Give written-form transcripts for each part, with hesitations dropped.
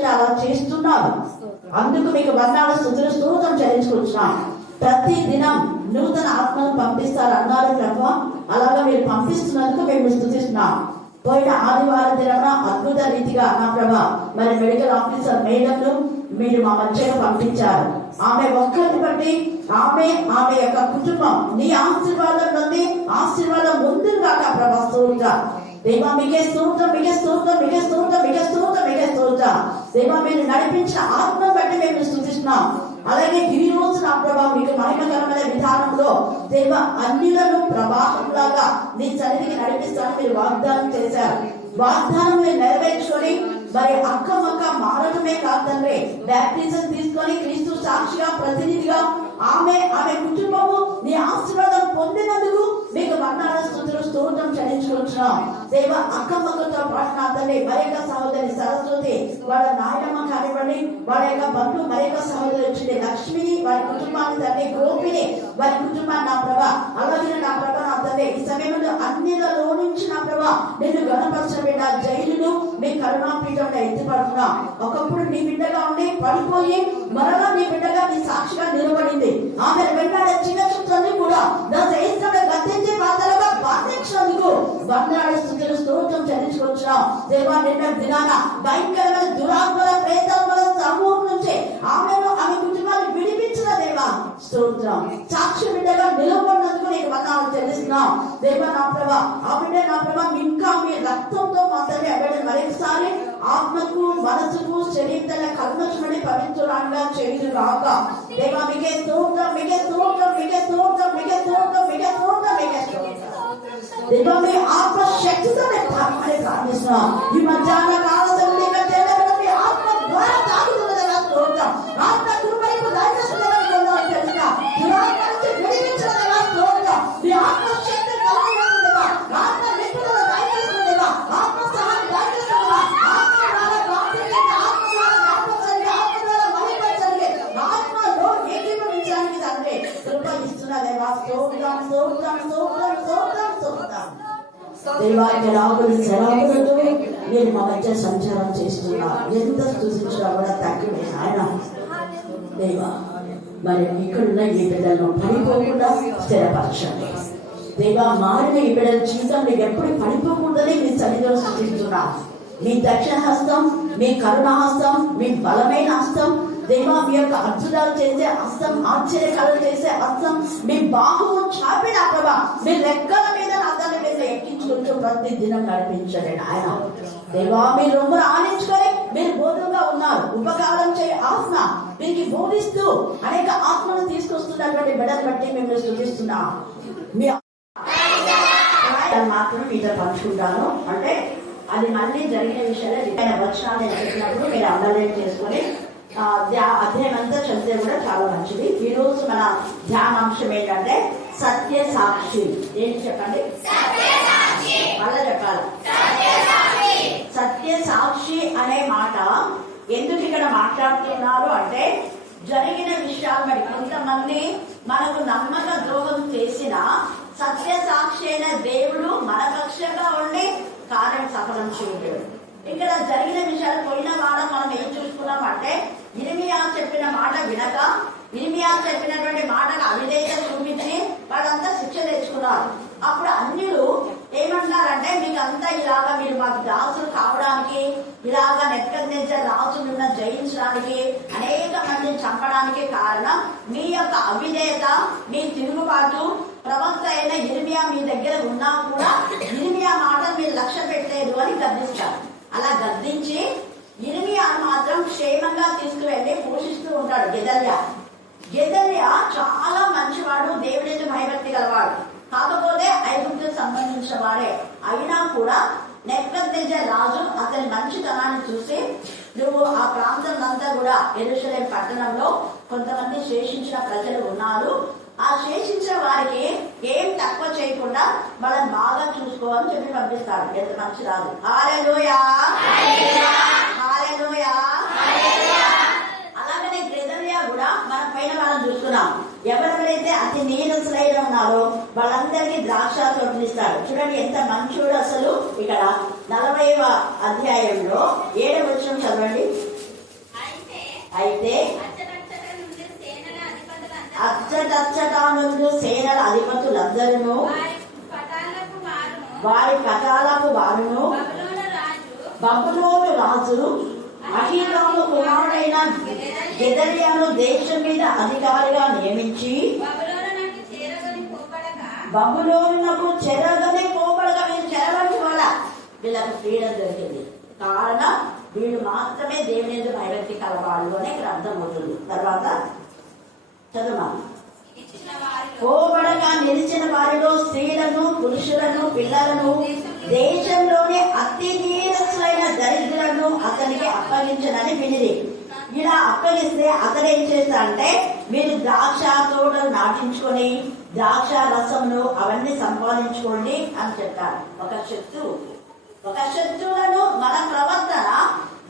మీరు అలా చేస్తున్నారు. అందుకు మీకు వందనాలు స్తుతులు స్తోత్రం చెల్లించుకుంటున్నాం. ప్రతి దినం నూతన ఆత్మను పంపిస్తారు అన్నారు ప్రభా. అలాగా మీరు పంపిస్తున్నందుకు మేము స్తుతిస్తున్నాం. పోయిన ఆదివారం దిన అద్భుత రీతిగా నా ప్రభా మరి మెడికల్ ఆఫీసర్ మేడంను మీరు మా మధ్యలో పంపించారు. ఆమె ఒక్కరిని బట్టి ఆమె యొక్క కుటుంబం నీ ఆశీర్వాదం నుండి ఆశీర్వాదం ముందుగా ప్రభా స్తోత్రం దేవా. మీకే స్తోత్రం, మీకే స్తోత్రం, మీకే స్తోత్రం, మీకే స్తోత్రం, మీకే స్తోత్రం దేవా. మీరు నడిపించిన ఆత్మ బట్టి మేము స్తుతిస్తున్నాం. అలాగే ఈ రోజు నా ప్రభా మీకు మహిమకరమైన విధానంలో దేవ అన్యులను ప్రవాహంలాగా నీ సన్నిధికి నడిపిస్తాను మీరు వాగ్దానం చేశారు. వాగ్దానం మీరు నెరవేర్చుకొని మరి అక్కమక్క మారటమే కాదు తండ్రి, బ్యాప్టిజం తీసుకొని క్రీస్తు సాక్షిగా ప్రతినిధిగా ఆమె కుటుంబము నీ ఆశీర్వాదం పొందినందుకు మీకు వందనాలు స్తుతులు స్తోత్రం చెల్లించుకుంటున్నాం దేవ. అక్కమ్మక్కతో పాటు నా తండ్రి మరి యొక్క సహోదరి సరస్వతి వాళ్ళ నాయనమ్మ కానివ్వండి, వాళ్ళ యొక్క బంధువు మరి యొక్క సహోదరి వచ్చింది లక్ష్మిని, వారి కుటుంబాన్ని తండ్రి గోపిని, వారి కుటుంబాన్ని నా ప్రభా అలాగే నా ప్రభా నా తండ్రి ఈ సమయంలో అన్నిలో నుంచి నా ప్రభా నేను గణపరచబడిన జైలును మీ కరుణాపీఠంలో ఎత్తిపడుతున్నా. ఒకప్పుడు నీ బిడ్డగా ఉండి పడిపోయి మరలా నీ బిడ్డగా నీ సాక్షిగా నిలబడింది. ఆమె వెంటనే చిన్న చుట్టాన్ని కూడా నా జయిస్తాడు గతించే పాత్రలుగా బాధించినందుకు వందనాలు స్తుతులు స్తోత్రం చెల్లించుకొచ్చున్నాం దేవా. నిన్న దినాన భయంకరమైన దురాత్మల ప్రేతాత్మల సమూహం నుంచి ఆమె కుటుంబాన్ని విడిపించిన దేవా స్తోత్రం. సాక్షి బిడ్డగా నిలబడినందుకు నీకు వందనాలు చెల్లిస్తున్నాం దేవా. నా ప్రభా ఆ బిడ్డ నా ప్రభా ఇంకా మీ రక్తంతో మాత్రమే ఆ బిడ్డ మరొకసారి ఆత్మకు మనసుకు శరీరం కల్మషమని పవిత్రురాలుగా చేయును గాక దేవా. మీకే స్తోత్రం, మీకే స్తోత్రం, మీకే స్తోత్రం, మీకే స్తోత్రం, మీకే స్తోత్రం, మీకే స్తోత్రం దేవా. మీ ఆత్మ శక్తితో ప్రార్థిస్తున్నాం. ఈ మధ్యాహ్న కాలంలో మీ ఆత్మ ద్వారా తాగుతున్నదా స్తోత్రం. ఆత్మ కృపైపు తెలుసా దురాత్మ నుంచి విడిపించదగా స్తోత్రం. మీ ఆత్మ శక్తి కలగలేదుగా ఆత్మ నిపుణుల దయచేస్తుందిగా ఆత్మ సహాయం దయచేస్తుందిగా ఆత్మ ద్వారా ప్రార్థించండి, ఆత్మ ద్వారా జ్ఞాపకండి, ఆత్మ ద్వారా మహిమపరచండి, ఆత్మలో ఏకీభవించడానికి తండ్రి కృప ఇస్తున్నదేవా స్తోత్రం, స్తోత్రం, స్తోత్రం, స్తోత్రం, స్తోత్రం దేవానికి రాకులు సెలవులతో నేను మా మధ్య సంచారం చేస్తున్నా. ఎంత స్తుతించినా కూడా తక్కువే ఆయన దేవా. మరి ఇక్కడున్న ఈ బిడ్డలను పడిపోకుండా స్థిరపరచండి దేవా. మారిన ఈ బిడ్డల జీవితం నీకు ఎప్పుడు పడిపోకూడదని మీ సన్నిధిలో స్తుతిస్తున్నా. మీ దక్షిణ హస్తం, మీ కరుణ హస్తం, మీ బలమైన హస్తం దేవా, మీ యొక్క అద్భుతాలు చేసే హస్తం, ఆశ్చర్యకాలు చేసే హస్తం, మీ బాహువు చాపిన ప్రభా మీ రెక్కల మీద అతని మీద ఎక్కించుకుంటూ ప్రతి దినం నడిపించండి ఆయన దేవా. మీరు రొమ్మును ఆనించుకొని మీరు బోధంగా ఉన్నారు. ఉపకారం చేయ ఆత్మ వీరికి బోధిస్తూ అనేక ఆత్మను తీసుకొస్తున్నటువంటి బిడ్డను బట్టి మేము స్తుతిస్తున్నాం. మీ మాత్రం మీతో పంచుకుంటాను. అంటే అది మళ్ళీ జరిగిన విషయాలే వచనాలు చెప్పినప్పుడు మీరు అండర్లైన్ చేసుకొని అధ్యాయం అంతా చదివితే కూడా చాలా మంచిది. ఈ రోజు మన ధ్యానాంశం ఏంటంటే సత్య సాక్షి. ఏంటి చెప్పండి? మళ్ళా చెప్పాలి. సత్య సాక్షి అనే మాట ఎందుకు ఇక్కడ మాట్లాడుతున్నారు అంటే జరిగిన విషయాలు మరి కొంతమంది మనకు నమ్మక ద్రోహం చేసిన సత్య సాక్షి అయిన దేవుడు మన పక్షంగా ఉండి కార్యం సఫలం చేయలేడు. ఇక్కడ జరిగిన విషయాలు పోయిన వారం మనం ఏం చూసుకున్నాం అంటే ఇర్మియా చెప్పిన మాట వినక ఇర్మియా చెప్పినటువంటి మాటకు అవిధేయత చూపించి వాళ్ళంతా శిక్ష తెచ్చుకున్నారు. అప్పుడు అన్యులు ఏమంటారంటే మీకంతా ఇలాగా మీరు మాకు దాసులు కావడానికి ఇలాగా నెబ్కద్నెజర్ రాజునున్న జయించడానికి అనేక మందిని చంపడానికి కారణం మీ యొక్క అవిధేయత, మీ తిరుగుబాటు. ప్రవక్త అయిన ఇర్మియా మీ దగ్గర ఉన్నా కూడా ఇర్మియా మాటలు మీరు లక్ష్య పెట్టలేదు అని గద్దిస్తారు. అలా గద్దించి ఇర్మియా మాత్రం క్షేమంగా తీసుకువెళ్ళి పోషిస్తూ ఉంటాడు గెదల్యా చాలా మంచివాడు, దేవుడికి భయభక్తి గలవాడు. కాకపోతే ఐగుప్తుకు సంబంధించిన వాడే అయినా కూడా నెబ్కద్నెజర్ రాజు అతని మంచితనాన్ని చూసి నువ్వు ఆ ప్రాంతం అంతా కూడా యెరూషలేము పట్టణంలో కొంతమంది శేషించిన ప్రజలు ఉన్నారు, ఆ శేషించిన వారికి ఏం తక్కువ చేయకుండా వాళ్ళని బాగా చూసుకోవాలని చెప్పి పంపిస్తాడు. ఎంత మంచి రాజు. హల్లెలూయా, హల్లెలూయా. అలాగనే గెదల్యా కూడా మన పైన వాళ్ళని చూస్తున్నాం. ఎవరెవరైతే అతి నీరసులైన ఉన్నారో వాళ్ళందరికీ ద్రాక్ష తోటనిస్తాడు. చూడండి ఎంత మంచోడు అసలు. ఇక్కడ 40వ అధ్యాయంలో 7వ వచనం చదవండి. బాషానులు సేనల అధిపతులందరూ వారి పటాలకు వారును బబులోను రాజు అహీరాము కుమారుడైన గెదల్యాను దేశం మీద అధికారిగా నియమించి బబులోనునకు చెరగని పోబడగా వీళ్ళు చెరగని వాళ్ళ వీళ్ళకు ఫ్రీడమ్ దొరికింది. కారణం వీళ్ళు మాత్రమే దేవుని ఎందుకు భయభక్తి కలవాళ్ళు అని ఇక్కడ అర్థమవుతుంది. తర్వాత చదువు. పోబడగా నిలిచిన వారిలో స్త్రీలను పురుషులను పిల్లలను దేశంలోనే అతి నీరసులైన దరిద్రులను అతనికి అప్పగించనని వినిది. ఇలా అప్పగిస్తే అతను ఏం చేస్తాడంటే మీరు ద్రాక్ష తోటలు నాటించుకొని ద్రాక్ష రసమును అవన్నీ సంపాదించుకోండి అని చెప్తారు. ఒక శత్రువులను మన ప్రవర్తన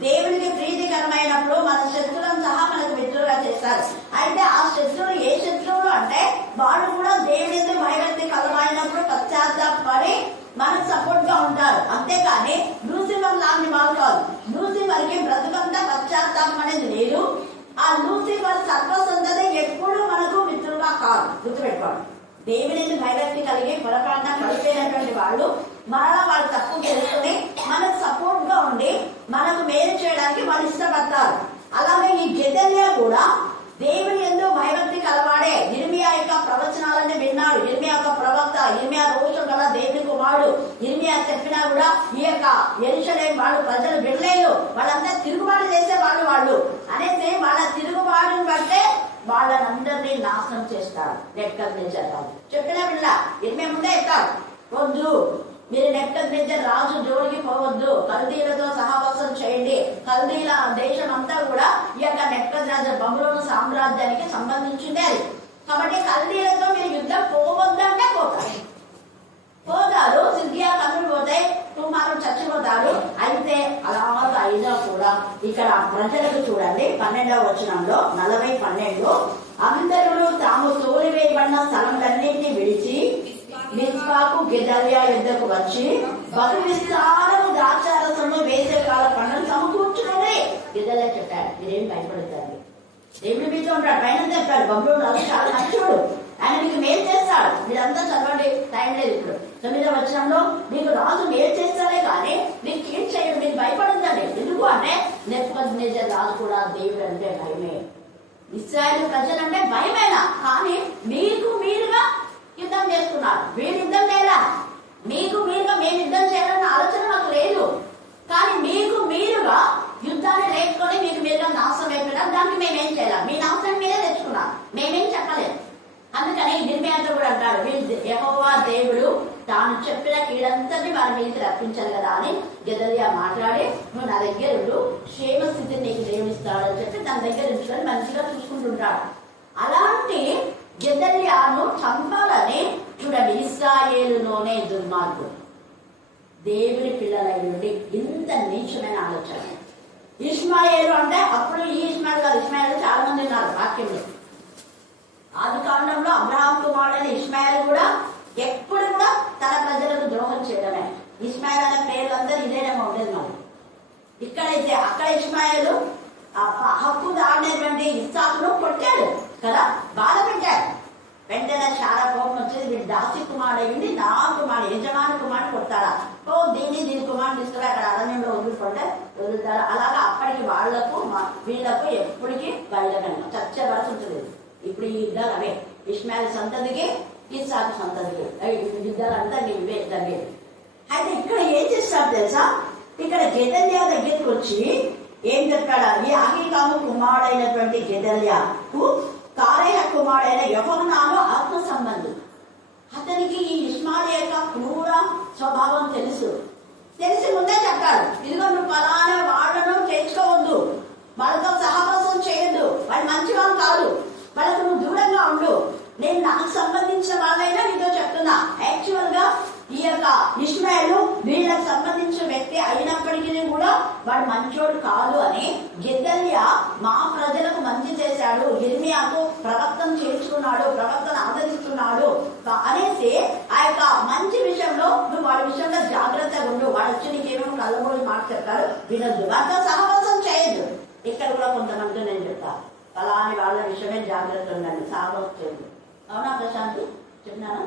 దేవునికి ప్రీతికరమైనప్పుడు మన శత్రువులను సహా మనకు మిత్రులుగా చేస్తారు. అయితే ఆ శత్రువులు ఏ శత్రువులు అంటే వాళ్ళు కూడా దేవుని భయభక్తి కలమైనప్పుడు పశ్చాత్తాపడి మనకు సపోర్ట్ గా ఉంటారు. అంతేకాని లూసిఫర్ లాంటి వాళ్ళు కాదు. లూసిఫర్ కి బ్రతుకంతా పశ్చాత్తాపం అనేది లేదు. ఆ లూసిఫర్ సర్వసంతతి ఎప్పుడు మనకు మిత్రులుగా కాదు. గుర్తుపెట్టుకోండి. దేవుని భయభక్తి కలిగి పొరపాటున పడిపోయినటువంటి వాళ్ళు మరలా వాళ్ళు తప్పు తెలుసుకుని మనకు సపోర్ట్ గా ఉండి మనకు మేలు చేయడానికి వాళ్ళు ఇష్టపడతారు. అలాగే ఈ గెదల్యా కూడా దేవుని యందు భయభక్తి కలవాడే. ఇర్మియా యొక్క ప్రవచనాలన్నీ విన్నాడు. ఇర్మియా యొక్క ప్రవక్త, ఇర్మియా రోషం గల దేవుని కుమారుడు. ఇర్మియా చెప్పినా కూడా ఈ యొక్క యెరూషలేము వాళ్ళు ప్రజలు వినలేదు. వాళ్ళంతా తిరుగుబాటు చేసే వాళ్ళు అనేసి వాళ్ళ తిరుగుబాటుని బట్టే వాళ్ళనందరినీ నాశనం చేస్తారు. నెబ్కద్నెజరు చెప్పిన పిల్ల ఇర్మియా ముందే ఎత్తాడు, వద్దు మీరు నెబ్కద్నెజరు రాజు జోలికి పోవద్దు, కల్దీలతో సహవాసం చేయండి. కల్దీల దేశం అంతా కూడా ఈ యొక్క నెబ్కద్నెజరు బబులోను సామ్రాజ్యానికి సంబంధించింది అది. కాబట్టి కల్దీలతో మీరు యుద్ధం పోవద్దు అంటే పోతారు. సిద్ధియా కన్నులు పోతాయి, తుమ్మారు చచ్చిపోతారు. అయితే అలాగా అయినా కూడా ఇక్కడ ప్రజలకు చూడండి 12వ వచనంలో 40:12 అందరూ తాము తోలివేయబడిన స్థలములన్నింటినీ విడిచి మిస్పాకు గెదల్యా యుద్ధకు వచ్చి బహు విస్తారము ద్రాక్షారసము వేసే కాల పండుగ సమకూర్చుకుని గెదల్యా చెప్పాడు, మీరేం భయపడతారు, దేవుడు మీతో ఉంటాడు. పైన చెప్పాడు బబులోను రాజు చాలా మంచివాడు, ఆయన మీకు మేలు చేస్తాడు. మీరంతా చదవండి, టైం లేదు ఇప్పుడు. 9వ వచనంలో మీకు రాజు మేలు చేస్తాడే కానీ మీకు ఏం చేయడు, మీరు భయపడదండి. ఎందుకు అంటే నెబ్కద్నెజరు రాజు కూడా దేవుడు అంటే భయమే, ఇశ్రాయేలు ప్రజలంటే భయమేనా, కానీ మీకు మీరుగా యుద్ధం చేస్తున్నారు. వీరు యుద్ధం చేయాలా, మీకు మీరుగా మేము యుద్ధం చేయాలన్న ఆలోచన మాకు లేదు. కానీ మీకు మీరుగా యుద్ధాన్ని లేపుకొని మీకు మీరుగా నాశనం అయిపోయినారు. దానికి మేమేం చేయాలి, మీ నాశనం మీరే తెచ్చుకున్నాం, మేమేం చెప్పలేదు. అందుకని ఇర్మియాతో కూడా అంటాడు, యెహోవా దేవుడు తాను చెప్పిన కీడంతని వారి మీదకి రప్పించాలి కదా అని గెదల్యా మాట్లాడి, నువ్వు నా దగ్గర క్షేమ స్థితిని నీకు దేవుడిస్తాడని చెప్పి తన దగ్గర ఉంచుకొని మంచిగా చూసుకుంటుంటాడు. అలాంటి గెదల్యాను చంపాలని చూడండి, ఇశ్రాయేలులోనే దుర్మార్గుడు దేవుని పిల్లలై నుండి ఇంత నీచమైన ఆలోచన. ఇష్మాయేలు అంటే అప్పుడు ఈ ఇష్మాయేలు కాదు, ఇష్మాయేలు చాలా మంది ఉన్నారు వాక్యంలో. ఆది కాండంలో అబ్రహాం కుమారుడైన ఇష్మాయేలు కూడా ఎప్పుడు కూడా తన ప్రజలకు ద్రోహం చేయడమే. ఇష్మాయేల్ అనే పేర్లందరూ ఇదేనేమో ఉండేది మరి. ఇక్కడైతే అక్కడ ఇష్మాయేలు హక్కుదారుడైనటువంటి ఇస్సాకును కొట్టాడు కదా, బాధ పెట్టాడు. వెంటనే చాలా కోపం వచ్చేది, వీడు దాసి కుమారుడు అయ్యింది, నా కుమారుడు యజమాని కుమారుడు కొడతారా, దీని కుమారుడు తీసుకురా అక్కడ అరణ్యంలో వదులుతారా. అలాగా అప్పటికి వాళ్లకు వీళ్లకు ఎప్పటికీ బయలుదేరండి చచ్చే వరకు ఉంటుంది. ఇప్పుడు ఈ యుద్ధాలు అవే, ఇష్మాయేల్ సంతతికి ఇస్సాకు సంతతికి యుద్ధాలు అంతా ఇవే జరిగేది. అయితే ఇక్కడ ఏం చేస్తారు తెలుసా, ఇక్కడ గెదల్యా దగ్గరికి వచ్చి ఏం చెప్పాడా, ఈ అహీకాము కుమారుడైనటువంటి గెదల్యాకు కారేయ కుమారుడైన యెహోహానాను ఆత్మ సంబంధం. అతనికి ఈ ఇష్మాయేలు యొక్క క్రూర స్వభావం తెలిసి ముందే చెప్పాడు, ఇదిగో నువ్వు పలానా వాళ్ళను చేర్చుకోవద్దు, వాళ్ళతో సహవాసం చేయొద్దు, వాళ్ళు మంచి వాళ్ళు కాదు, వాళ్ళకు నువ్వు దూరంగా ఉండు, నేను నాకు సంబంధించిన వాళ్ళైనా నీతో చెప్తున్నా. యాక్చువల్ గా ఈ యొక్క ఇష్మాయేలు వీళ్ళకి సంబంధించిన వ్యక్తి అయినప్పటికీ కూడా వాడు మంచోడు కాదు అని గెదల్యా మా ప్రజలకు మంచి చేశాడు, ఇర్మియాకు ప్రవక్తను చేర్చుకున్నాడు, ప్రవక్తను ఆదరిస్తున్నాడు అనేసి ఆ యొక్క మంచి విషయంలో నువ్వు వాడి విషయంలో జాగ్రత్తగా ఉండు. వాడు వచ్చి నీకేమో కళ్ళబోడి మాట చెప్తారు, వినొద్దు, వాటితో సహవాసం చేయొద్దు. ఇక్కడ కూడా కొంతమంది నేను చెప్తాను, అలాని వాళ్ళ విషయమే జాగ్రత్త ఉండండి, సహవాసం చేయదు. అవునా ప్రశాంత్? చెప్పినాను.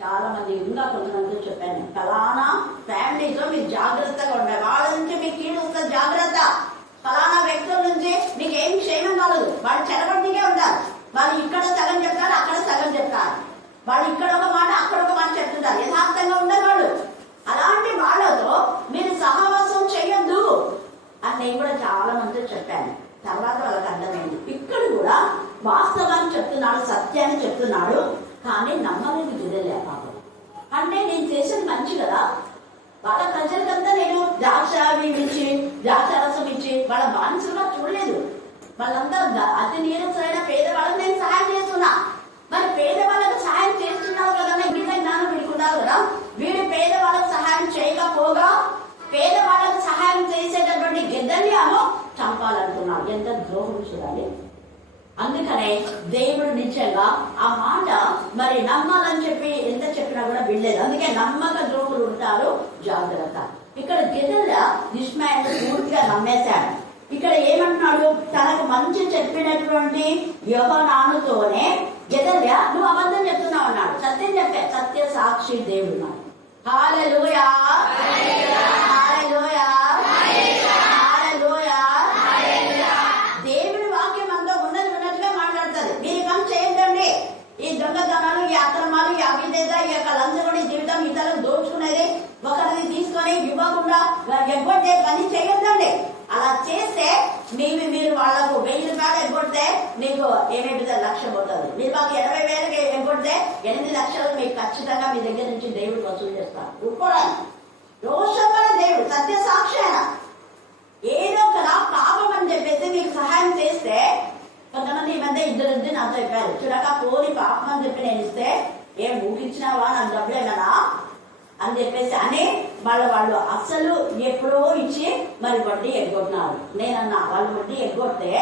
చాలా మంది ఇంకా కొంతమంది చెప్పాను, ఫలానా ఫ్యామిలీతో మీరు జాగ్రత్తగా ఉండాలి, వాళ్ళ నుంచి మీకు కీడు వస్తుంది, జాగ్రత్త. ఫలానా వ్యక్తుల నుంచి మీకు ఏం క్షేమం కాదు, వాళ్ళు చెరబడికే ఉంటారు. వాళ్ళు ఇక్కడ సగం చెప్తారు, అక్కడ సగం చెప్తారు. వాళ్ళు ఇక్కడ ఒక మాట, అక్కడ ఒక మాట చెప్తుంటారు, యథార్థంగా ఉండరు వాళ్ళు. అలాంటి వాళ్ళతో మీరు సహవాసం చేయొద్దు అని నేను కూడా చాలా మంది చెప్పాను. తర్వాత వాళ్ళకి అర్థమైంది. ఇక్కడ కూడా వాస్తవాన్ని చెప్తున్నాడు, సత్యాన్ని చెప్తున్నాడు, కానీ నమ్మలేదు గిదెల్యా పాపం. అంటే నేను చేసేది మంచి కదా, వాళ్ళ ప్రజలకంతా నేను ద్రాక్ష ఇచ్చి, ద్రాక్ష రసం ఇచ్చి వాళ్ళ బానిసలుగా చూడలేదు. వాళ్ళందరూ అతి నీరసైన పేదవాళ్ళకి నేను సహాయం చేస్తున్నా. మరి పేదవాళ్ళకు సహాయం చేస్తున్నావు కదా, ఇంగిత జ్ఞానం వీడుకున్నావు కదా. వీడు పేదవాళ్ళకు సహాయం చేయకపోగా పేదవాళ్ళకు సహాయం చేసేటటువంటి గెదల్యాను చంపాలనుకున్నాడు. ఎంత ద్రోహం చూడాలి. అందుకనే దేవుడు నిజంగా ఆ మాట మరి నమ్మాలని చెప్పి ఎంత చెప్పినా కూడా వినలేదు. అందుకే నమ్మక ద్రోహులు ఉంటారు, జాగ్రత్త. ఇక్కడ గెదల్యా ఇష్మాయేలు పూర్తిగా నమ్మేశాడు. ఇక్కడ ఏమంటున్నాడు, తనకు మంచి చెప్పినటువంటి యోహానానుతోనే గెదల్యా నువ్వు అబద్ధం చెప్తున్నావు అన్నాడు. సత్యం చెప్పే, సత్య సాక్షి దేవుడు. హల్లెలూయా, హల్లెలూయా, హల్లెలూయా. దేవుడి వాక్యం అంతా ఉన్నది ఉన్నట్టుగా మాట్లాడుతుంది. మీరు పని చేయొద్దండి. ఈ దొంగతనాలు, ఈ అక్రమాలు, ఈ అవిధేత, ఈ యొక్క లంచగొండి జీవితం, ఇతరులకు దోచుకునేది, ఒకరిని తీసుకొని ఇవ్వకుండా ఎగ్గొట్టే పని చేయొద్దండి. అలా చేస్తే మీరు వాళ్లకు 1000 రూపాయలు ఎగ్గొడితే మీకు ఏమైతే 1,00,000 పోతుంది. మీరు మాకు 80,000కి ఎగ్గొడితే 8 లక్షలు మీకు ఖచ్చితంగా మీ దగ్గర నుంచి దేవుడు వసూలు చేస్తారు. ఊరుకోవడానికి రోషపర దేవుడు, సత్య సాక్షి అయినా ఏదో కదా పాపం అని చెప్పేసి మీకు సహాయం చేస్తే, కొంతమంది ఈ మధ్య ఇద్దరు నాతో చెప్పారు, చూడక పోని పాపం అని చెప్పి నేను ఇస్తే ఏం ఊహించినావా నాకు డబ్బులేనా అని చెప్పేసి అని వాళ్ళు అసలు ఎప్పుడో ఇచ్చి మరి వడ్డీ ఎగ్గొట్టినారు. నేనన్నా వాళ్ళు వడ్డీ ఎగ్గొడితే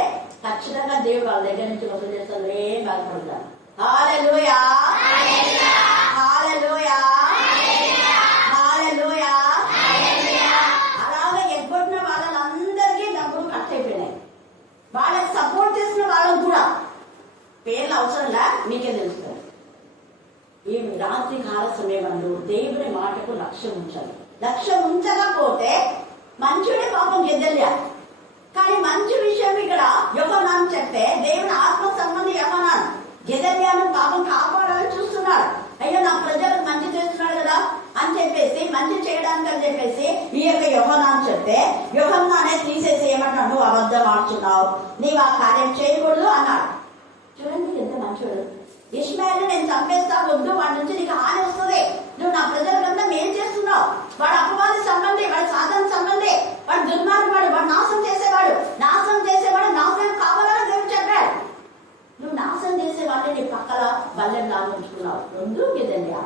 ఖచ్చితంగా దేవుడు వాళ్ళ దగ్గర నుంచి వసూలు చేస్తారు, ఏం బాధపడతారు. హల్లెలూయా, హల్లెలూయా, హల్లెలూయా. అలాగే ఎగ్గొట్టిన వాళ్ళందరికీ డబ్బులు కట్ అయిపోయినాయి. వాళ్ళకి సపోర్ట్ చేసిన వాళ్ళకు కూడా పేర్లు అవసరంలా, మీకే తెలుస్తుంది. ఈ రాత్రి కాల సమయంలో దేవుడి మాటకు లక్ష్యం ఉంచాలి. లక్ష్యం ఉంచకపోతే మంచుడే పాపం గెదల్యా. కానీ మంచి విషయం ఇక్కడ యోహానాను చెప్తే దేవుని ఆత్మ సంబంధి యోహానాను గెదల్యాను పాపం కాపాడాలని చూస్తున్నాడు. అయ్యో నా ప్రజలకు మంచి చేస్తున్నాడు కదా అని చెప్పేసి, మంచి చేయడానికి అని చెప్పేసి ఈ యొక్క యోహానాను చెప్తే యోహానానే తీసేసి ఏమంటాడు, నువ్వు అబద్ధం ఆడుతున్నావు, నీవు ఆ కార్యం చేయకూడదు అన్నాడు. చూడండి ఎంత మంచోడు. ఇష్మాయేలు నేను చంపేస్తా, వద్దు, వాడి నుంచి నీకు హాని వస్తుంది, నువ్వు నా ప్రజలకంతా మేలు చేస్తున్నావు, వాడు అపవాది సంబంధి, వాడు సాధన సంబంధి, వాడు దుర్మార్గుడు, వాడు నాశనం చేసేవాడు, నాశనం కావాలని దేవుడు చెప్పాడు. నువ్వు నాశనం చేసేవాడిని నీ పక్కల బల్లెం లాగా ఉంచుకున్నావు. రెండు గెదల్యా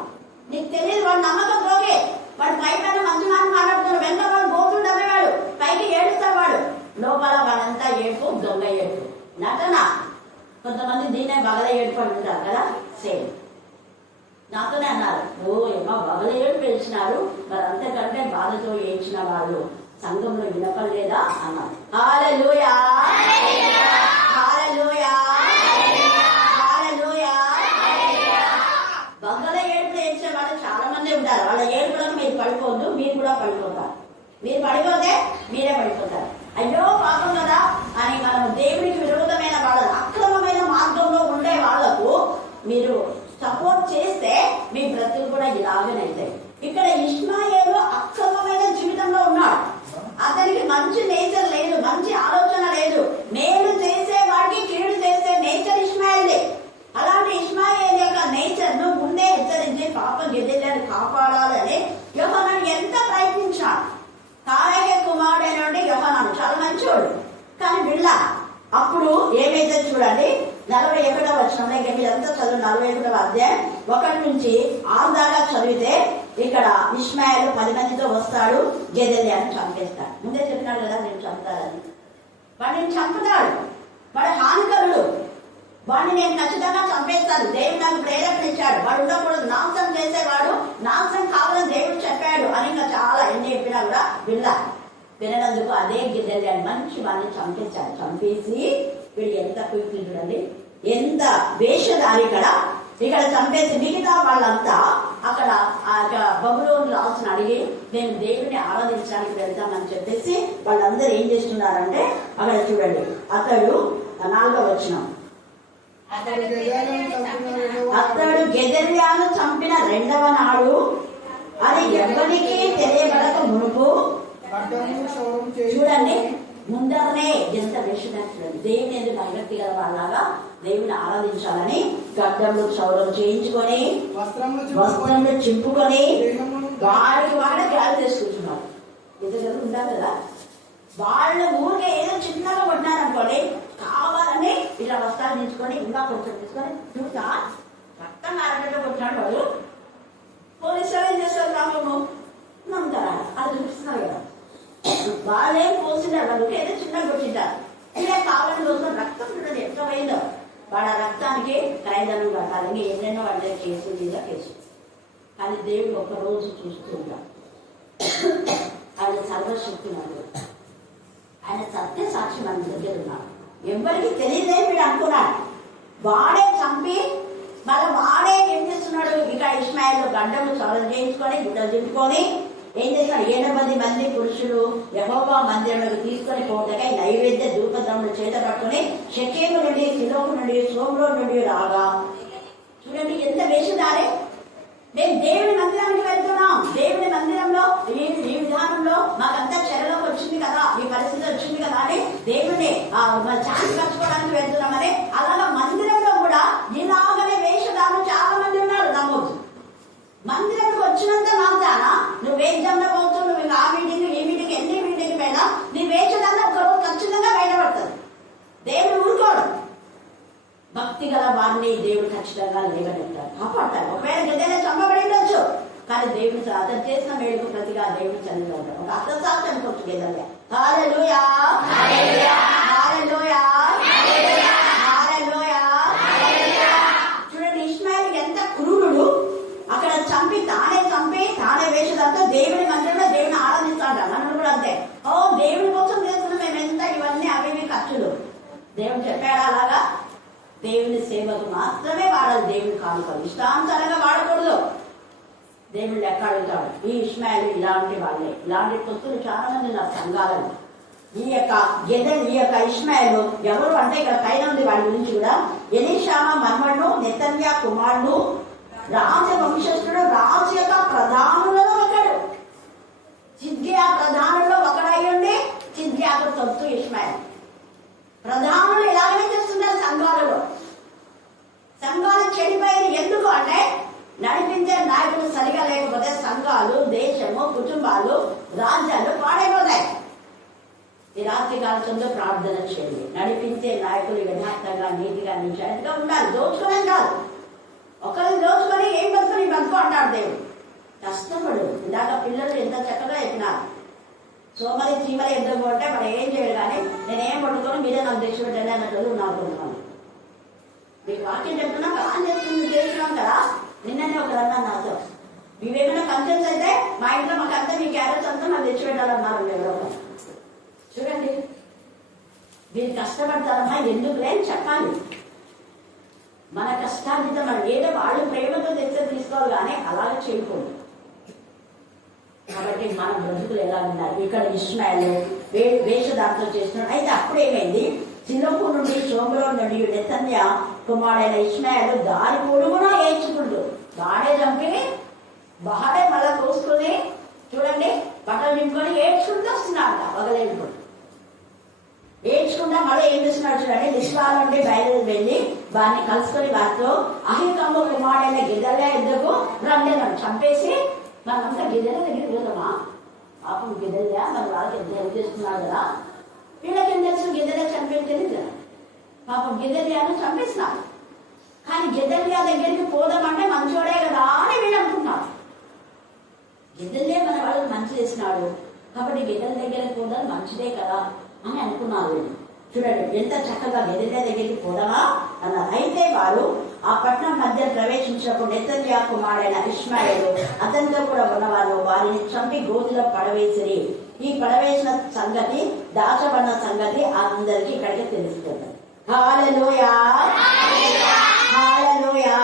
నీకు తెలియదు, వాడు నమ్మకం ద్రోహి. వాడు పైన మంచి మాట మాట్లాడుతున్నాడు, వెంట వాడు గోతులు నమ్మేవాడు, పైకి ఏడుస్తాడు, వాడు లోపల వాడంతా ఏడుపు, దొంగ ఏడుపు, నటన. కొంతమంది దీన్నే బగల ఏడుపు అంటున్నారు కదా, సేమ్ నాతోనే అన్నారు, ఓ ఏమో బగల ఏడుపు పిలిచినారు, మరి అంతకంటే బాధతో ఏడ్చిన వాళ్ళు సంఘంలో వినపడలేదా అన్నారు. హల్లెలూయా, హల్లెలూయా, హల్లెలూయా. బగల ఏడుపు ఏడ్చే వాళ్ళు చాలా మంది ఉంటారు. వాళ్ళ ఏడుపులకు మీరు పడిపోవద్దు, మీరు కూడా పడిపోతారు. మీరు పడిపోతే మీరే పడిపోతారు. అయ్యో పాపం కదా అని మనం దేవుడికి విరోధమైన వాళ్ళ అక్రమమైన మార్గంలో ఉండే వాళ్లకు మీరు సపోర్ట్ చేస్తే మీ బ్రతులు కూడా ఇలాగనైతాయి. ఇక్కడ ఇష్మాయేలు అక్రమమైన జీవితంలో ఉన్నాడు. అతనికి మంచి నేచర్ లేదు, మంచి ఆలోచన లేదు. మేలు చేసే వాడికి కీడు చేసే నేచర్ ఇష్మాయేలే. అలాంటి ఇష్మాయేలు యొక్క నేచర్ ను ముందే హెచ్చరించి పాపం గెదల్యాను కాపాడాలని యోహానాను ఎంత ప్రయత్నించాడు. కాలేయ కుమారుడైన యోహానాను చాలా మంచివాడు, కానీ వీళ్ళ అప్పుడు ఏమైతే చూడండి 41వ వచనంలో, ఇంకా మీరంతా చదువు 41వ అధ్యాయం 1 నుంచి 6 దాకా చదివితే ఇక్కడ ఇష్మాయేలు 10 మందితో వస్తాడు, గెదల్యాను చంపేస్తాడు. ముందే చెప్పినాడు కదా నేను చంపుతాడని. వాడిని చంపుతాడు, వాడు హానికరుడు, వాడిని నేను ఖచ్చితంగా చంపేస్తాను, దేవుడు నాకు ప్రేరేపణించాడు, వాడు ఉండకూడదు, నాశనం చేసేవాడు, నాశనం కావాలని దేవుడు చెప్పాడు అని ఇంకా చాలా ఎన్ని చెప్పినా కూడా విననందుకు అదే గెదల్యాను మంచి వాడిని చంపేశాడు. చంపేసి వీడు ఎంత కుయుక్తుడు చూడండి, ఎంత వేషధారి. ఇక్కడ ఇక్కడ చంపేసి మిగతా వాళ్ళంతా అక్కడ బబులోను రాజుని అడిగి నేను దేవుని ఆరాధించడానికి వెళ్తామని చెప్పేసి వాళ్ళందరూ ఏం చేస్తున్నారంటే అక్కడ చూడండి, అతడు 4వ వచనం, అతడు గెదల్యాను చంపిన 2వ నాడు అది ఎవరికి తెలియబడక మునుపు, చూడండి ముందరనే ఎంత వేషధారణ, దేవుని ఎందుకు భయభక్తి గల వాళ్ళగా దేవుని ఆరాధించాలని గడ్డములు క్షౌరం చేయించుకొని వస్త్రములు చింపుకొని వాడికి గాలి చేసుకుంటున్నారు. ఇద్దరు ఉంటారు కదా, వాళ్ళ ఊరికే ఏదో చిన్నగా కొట్టినారనుకోండి, కావాలని ఇలా వస్త్రాలు దించుకొని ఇంకా కొంచెం తీసుకొని చూసా రక్తం నారగట్ట కొట్టినాడు వాళ్ళు. పోలీసులు ఏం చేస్తారు, కాము నమ్ముతారా అది చూపిస్తున్నారు కదా, వాళ్ళేం పోసినారు, వాళ్ళు ఏదో చిన్నగా కొట్టింటారు, ఇలా కావాలని కోసం రక్తం చూడండి ఎంత పోయిందో. వాడు ఆ రక్తానికి ఖైదనం కట్టాలని ఏదైనా వాళ్ళ కేసు మీద కేసు. కానీ దేవుడు ఒక్కరోజు చూస్తూ ఉంటాడు. ఆయన సర్వశక్తున్నాడు, ఆయన సత్య సాక్షి మన దగ్గర ఉన్నాడు. ఎవరికి తెలియదే వీడు అనుకున్నాడు. వాడే చంపి మళ్ళీ వాడే ఏం చేస్తున్నాడు, ఇక ఇస్మాయిల్ గడ్డలు చొరవ చేయించుకొని గుడ్డలు చింపుకొని ఏం చేస్తాడు, 8 మంది పురుషులు యెహోవా మందిరంలోకి తీసుకొని పోటకై నైవేద్య ధూపద్రములు చేత పట్టుకుని షెకెము నుండి, షిలోము నుండి, షోమ్రో నుండి రాగా, చూడండి ఎంత వేషధారే. మేము దేవుని మందిరానికి వెళ్తున్నాం, దేవుని మందిరంలో ఈ విధానంలో మాకంతా చెరలోకి వచ్చింది కదా, ఈ పరిస్థితి వచ్చింది కదా అని దేవుడిని ఛాన్స్ పరచుకోవడానికి వెళ్తున్నామని. అలాగా మందిరంలో కూడా ఇలాగనే వేషధారులు చాలా మంది ఉన్నారు. నమ్మొద్దు, మందిరంకి వచ్చినంత మాత్రాన నువ్వేం జమ్మబోతావు, నువ్వు ఆ మీటింగ్ ఈ మీటింగ్ ఎన్ని మీటింగ్ పైన నీ వేషధారణ ఒకరోజు ఖచ్చితంగా బయటపడుతుంది. దేవుడు ఊరుకోడు. భక్తి గల వారిని దేవుడు ఖచ్చితంగా లేవనెత్తాడు, కాపాడతాడు. ఒకవేళ ఏదైనా చంపబడి ఉండొచ్చు, కానీ దేవుడు అతను చేసిన మేలుకు ప్రతిగా దేవుడు చదివిలో ఉంటాడు. ఒక అర్థశాస్త్రం అనుకోవచ్చు గేదల్లా. హల్లెలూయా, హల్లెలూయా, హల్లెలూయా. చూడండి ఇష్మాయేలు ఎంత క్రూరుడు, అక్కడ చంపి తానే వేషదంతా దేవుని మందిరంలో దేవుని ఆరాధిస్తాడు. మనం కూడా అంతే, ఓ దేవుని కోసం చేస్తున్నాం మేము ఎంత, ఇవన్నీ అవి ఖర్చులు. దేవుడు చెప్పాడు అలాగా దేవుని సేవకు మాత్రమే వాడాలి, దేవుని కానుకలు ఇష్టానుసారంగా వాడకూడదు. దేవుడు లెక్క అడుగుతాడు. ఈ ఇష్మాయిల్ ఇలాంటి వాళ్ళే, ఇలాంటి పొత్తులు చాలా మంది నా సంఘాలను. ఈ యొక్క ఇష్మాయిల్ ఎవరు అంటే ఇక్కడ పైన ఉంది వాళ్ళ గురించి కూడా, ఎలీషామా మన్మడు, నెతన్యా కుమారుడు, రాజ వంశస్థుడు, రాజు యొక్క ప్రధానులలో ఒకడు, సిద్కియా ప్రధానుల్లో ఒకడయ్యుండి సిద్కియాకు సొత్తు ఇష్మాయిల్. ప్రధానులు ఇలాగనే చేస్తున్నారు సంఘాలలో. సంఘాలు చెడిపోయిన ఎందుకు అంటే నడిపించే నాయకులు సరిగా లేకపోతే సంఘాలు, దేశము, కుటుంబాలు, రాజ్యాలు పాడైపోతాయి. ఈ రాత్రి కాలంలో ప్రార్థన చేయండి. నడిపించే నాయకులు యథార్థంగా, నీతిగా, నిజాయితీగా ఉండాలి. దోచుకునే కాదు, ఒకరిని దోచుకొని ఏం బతుకుని బతుకు అంటాడు దేవుడు. కష్టపడు. ఇందాక పిల్లలు ఎంత చక్కగా చెప్పినారు, సోమరి చీమరి ఎందుకు అంటే మనం ఏం చేయాలి, కానీ నేనేం పట్టుకొని మీరే నాకు తెచ్చి పెట్టండి అన్నట్టు ఉన్నాను. మీకు వాక్యం చెప్తున్నా బాగా చేస్తుంది చేస్తున్నాం కదా. నిన్ననే ఒక రన్నా నాతో, మీవేమైనా ఫంక్షన్స్ అయితే మా ఇంట్లో మాకంతా మీ క్యారెట్స్ అంతా నాకు తెచ్చి పెట్టాలన్నారు ఎవరో. చూడండి మీరు కష్టపడతారమ్మా, ఎందుకు లేని చెప్పాలి. మన కష్టాన్ని మనం ఏదో వాళ్ళు ప్రేమతో తెచ్చే తీసుకోవాలి, కానీ అలాగే చేయకూడదు. కాబట్టి మన బ్రతుకులు ఎలా ఉన్నాయి. ఇక్కడ ఇష్మాయిల్ వేషధారణ చేస్తున్నాడు. అయితే అప్పుడు ఏమైంది, షిలోము నుండి, షోమ్రో నుండి నెతన్యా కుమారుడైన ఇష్మాయిల్ దారి పొడుగునా ఏడ్చుకుంటూ, వాడే చంపి వాడే మళ్ళా కోసుకుని చూడండి బట్టలు నింపుకొని ఏడ్చుకుంటూ వస్తున్నాడు. వగలేనుకుంటూ ఏడ్చుకుంటా మళ్ళీ ఏం చేస్తున్నాడు చూడండి, లిస్బా నుండి బయలుదేరి వెళ్ళి వారిని కలుసుకొని వారితో అహీకాము కుమారుడైన గెదల్యా యుద్ధకు రండెలను చంపేసి మనమంతా గిద్దెల దగ్గరికి వెళ్దామా. పాపం గిద్దెల్యా మన వాళ్ళకి ఎంత హెల్ప్ చేస్తున్నాడు కదా, వీళ్ళకి ఏం తెలుసు గిద్దెల్యా చంపేది తెలియదు కదా. పాపం గిద్దెల్యాను చంపేస్తున్నారు. కానీ గిద్దెల్యా దగ్గరికి పోదామంటే మంచోడే కదా అని వీళ్ళు అనుకుంటున్నారు. గిద్దెల్యా మన వాళ్ళకి మంచి చేసినాడు కాబట్టి గిద్దెల దగ్గరికి పోదాం మంచిదే కదా అని అనుకున్నారు వీళ్ళు. చూడండి ఎంత చక్కగా గిద్దెల్యా దగ్గరికి పోదామా అన్నారు. అయితే వారు ఆ పట్టణం మధ్య ప్రవేశించినప్పుడు నెతన్యా కుమారుడైన ఇష్మాయేలు అతనితో కూడా ఉన్నవారు వారిని చంపి గోతిలో పడవేసిరి. ఈ పడవేసిన సంగతి, దాచబడిన సంగతి అందరికి ఇక్కడికి తెలుస్తుంది. హల్లెలూయా, హల్లెలూయా.